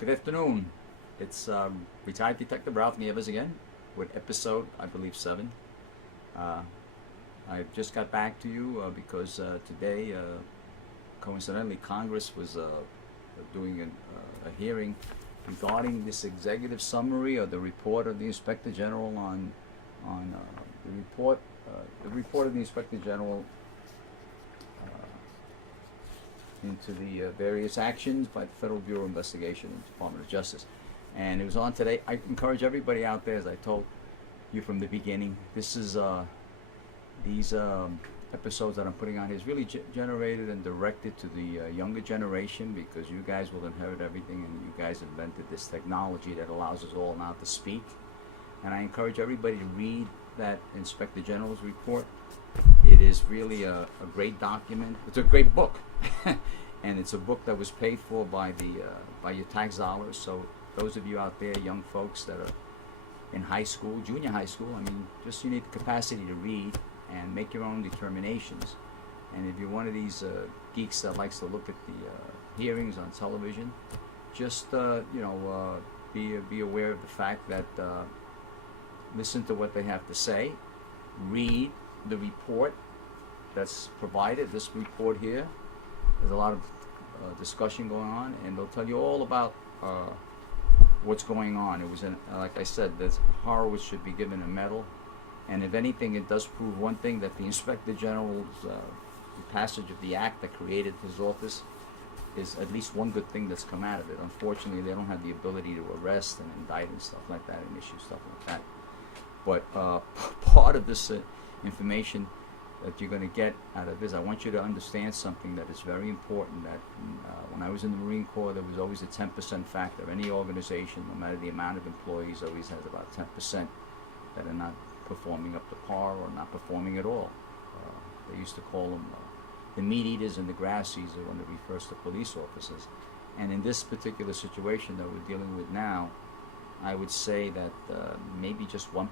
Good afternoon. It's retired Detective Ralph Nieves again with episode, I believe, 7. Uh, I just got back to you because today, coincidentally, Congress was doing a hearing regarding this executive summary of the report of the Inspector General on the report of the Inspector General into the various actions by the Federal Bureau of Investigation and Department of Justice. And it was on today. I encourage everybody out there, as I told you from the beginning, this is these episodes that I'm putting on is really generated and directed to the younger generation, because you guys will inherit everything, and you guys invented this technology that allows us all now to speak. And I encourage everybody to read that Inspector General's report. It is really a great document. It's a great book. And it's a book that was paid for by your tax dollars. So those of you out there, young folks that are in high school, junior high school, I mean, just you need the capacity to read and make your own determinations. And if you're one of these geeks that likes to look at the hearings on television, just be aware of the fact that listen to what they have to say, read the report that's provided. This report here, there's a lot of discussion going on, and they'll tell you all about what's going on. It was, like I said, this Horowitz should be given a medal, and if anything, it does prove one thing, that the Inspector General's the passage of the act that created his office is at least one good thing that's come out of it. Unfortunately, they don't have the ability to arrest and indict and stuff like that, and issue stuff like that. But part of this information that you're going to get out of this, I want you to understand something that is very important, that when I was in the Marine Corps, there was always a 10% factor. Any organization, no matter the amount of employees, always has about 10% that are not performing up to par or not performing at all. They used to call them the meat eaters and the grass eaters when it refers to police officers. And in this particular situation that we're dealing with now, I would say that maybe just 1%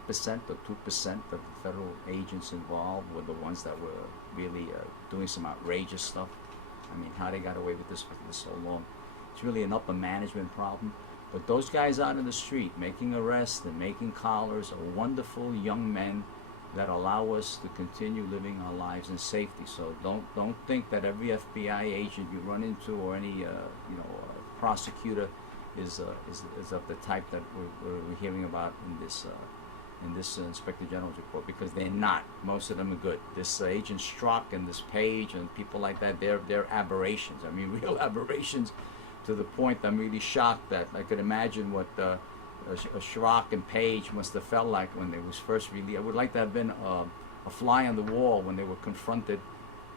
or 2% of the federal agents involved were the ones that were really doing some outrageous stuff. I mean, how they got away with this for so long. It's really an upper management problem. But those guys out in the street making arrests and making collars are wonderful young men that allow us to continue living our lives in safety. So don't think that every FBI agent you run into or any prosecutor is of the type that we're hearing about in this Inspector General's report, because they're not. Most of them are good. This Agent Strzok and this Page and people like that, they're aberrations. I mean, real aberrations, to the point I'm really shocked that I could imagine what Strzok and Page must have felt like when they was first released. I would like to have been a fly on the wall when they were confronted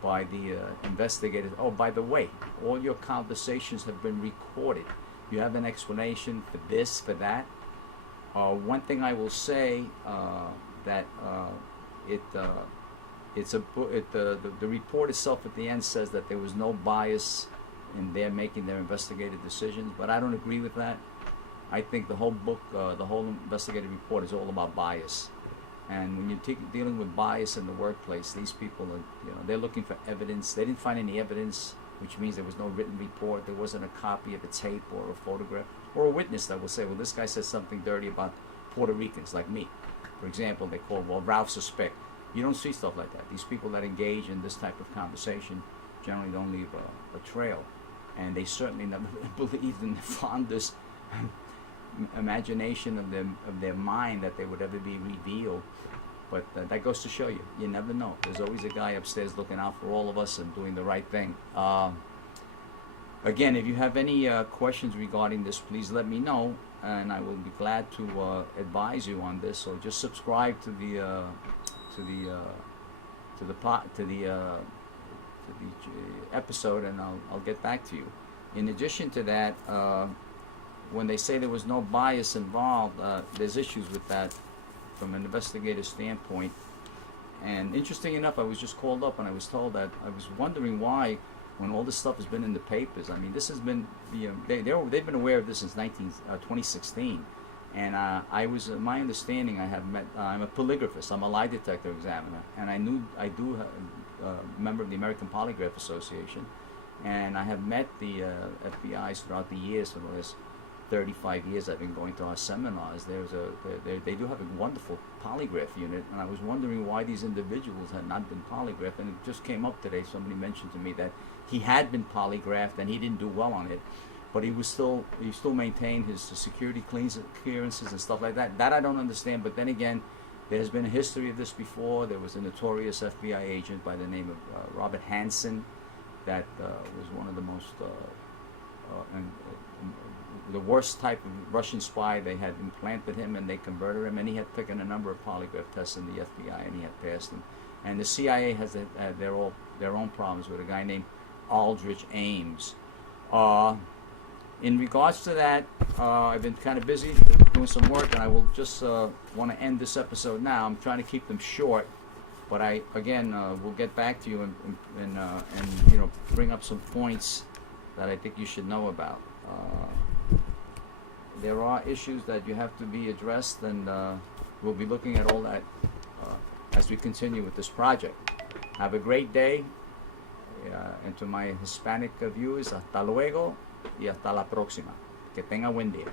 by the investigators. Oh, by the way, all your conversations have been recorded. You have an explanation for this, for that. One thing I will say, that the report itself at the end says that there was no bias in their making their investigative decisions, but I don't agree with that. I think the whole book, the whole investigative report is all about bias. And when you're dealing with bias in the workplace, these people are, they're looking for evidence. They didn't find any evidence, which means there was no written report. There wasn't a copy of a tape or a photograph or a witness that will say, well, this guy said something dirty about Puerto Ricans like me. For example, they call, well, Ralph suspect. You don't see stuff like that. These people that engage in this type of conversation generally don't leave a trail. And they certainly never believed in the fondest imagination of their mind that they would ever be revealed. But that goes to show you, you never know. There's always a guy upstairs looking out for all of us and doing the right thing. Again, if you have any questions regarding this, please let me know, and I will be glad to advise you on this. So just subscribe to the episode, and I'll get back to you. In addition to that, when they say there was no bias involved, there's issues with that from an investigative standpoint. And interesting enough, I was just called up and I was told that I was wondering why, when all this stuff has been in the papers. I mean, this has been, they've been aware of this since 2016. And I was, my understanding, I have met, I'm a polygraphist, I'm a lie detector examiner, and I do have a member of the American Polygraph Association, and I have met the FBI's throughout the years for the last 35 years I've been going to our seminars, they do have a wonderful polygraph unit, and I was wondering why these individuals had not been polygraphed, and it just came up today. Somebody mentioned to me that he had been polygraphed and he didn't do well on it, but he still maintained his security clearances and stuff like that. That I don't understand, but then again, there's been a history of this before. There was a notorious FBI agent by the name of Robert Hansen that was one of the most the worst type of Russian spy. They had implanted him and they converted him, and he had taken a number of polygraph tests in the FBI and he had passed them. And the CIA has their own problems with a guy named Aldrich Ames. In regards to that, I've been kind of busy doing some work, and I will just want to end this episode now. I'm trying to keep them short, but I again will get back to you and bring up some points that I think you should know about. There are issues that you have to be addressed, and we'll be looking at all that as we continue with this project. Have a great day, and to my Hispanic viewers, hasta luego y hasta la próxima. Que tenga buen día.